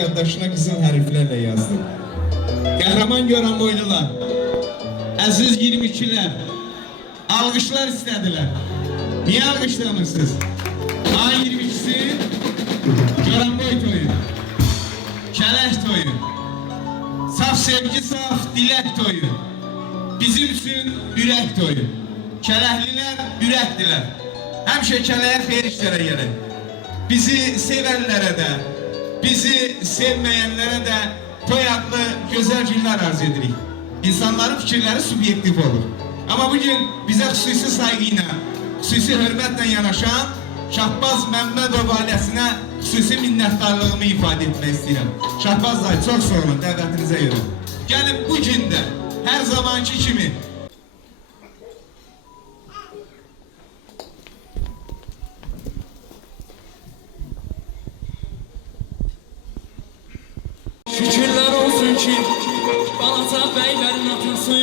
yaddaşına qızıl hərflərlə yazdı. Qəhrəman görən boylular, əziz 22-lər, alqışlar istədilər. Niyə alqışlamırsınız? Ayın 22-si Göranboy toyu, Kələk toyu, saf sevgi, saf dilək toyu, bizim üçün ürək toyu. Kələhlilər ürəkdilər. Həmişə kələyə xeyir işlərə gəlir. Bizi sevənlərə də, bizi sevməyənlərə də toy adlı gözəl günlər arzu edirik. İnsanların fikirləri subyektiv olur. Ama bugün bizə xüsusi sayğı ilə, xüsusi hörmətlə yanaşan Şahbaz Məmmədov ailəsinə xüsusi minnətdarlığımı ifadə etmək istəyirəm. Şahbaz dayı, çox sağ olun dəvətinizə görə. Gəlin bu gün də hər zamanki kimi şükürlər olsun ki, balaca bəylərin atası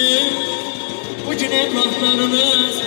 bugün evlatlarınız